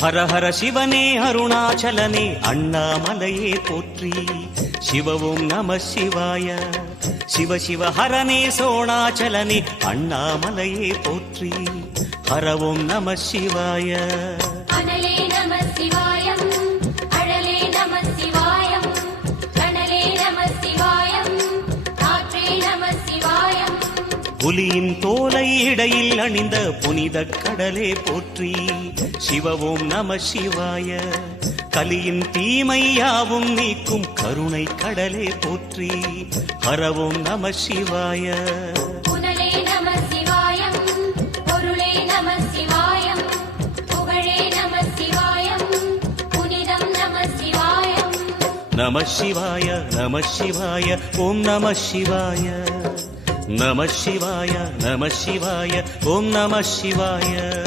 ஹர ஹர சிவனே அருணாச்சலனே அண்ணாமலையே போற்றி. சிவவும் நம சிவாய. சிவ சிவ ஹரனே சோணாச்சலனே அண்ணாமலையே போற்றி. ஹரவும் நம சிவாய. அனலே நம சிவாயம், அழலே நம சிவாயம், கனலே நம சிவாயம், காற்றே நம சிவாயம். புலியின் தோலை இடையில் அணிந்த புனித கடலே போற்றி. சிவவும் நம சிவாய. கலியின் தீமையாவும் நீக்கும் கருணை கடலே போற்றி. ஹரவும் நம சிவாய. புனலே நம சிவாயம், பொருளே நம சிவாயம், புகழே நம சிவாயம், புனிதம் நம சிவாயம். நம சிவாய நம சிவாய ஓம் நம சிவாய. நம சிவாய நம சிவாய ஓம் நம சிவாய.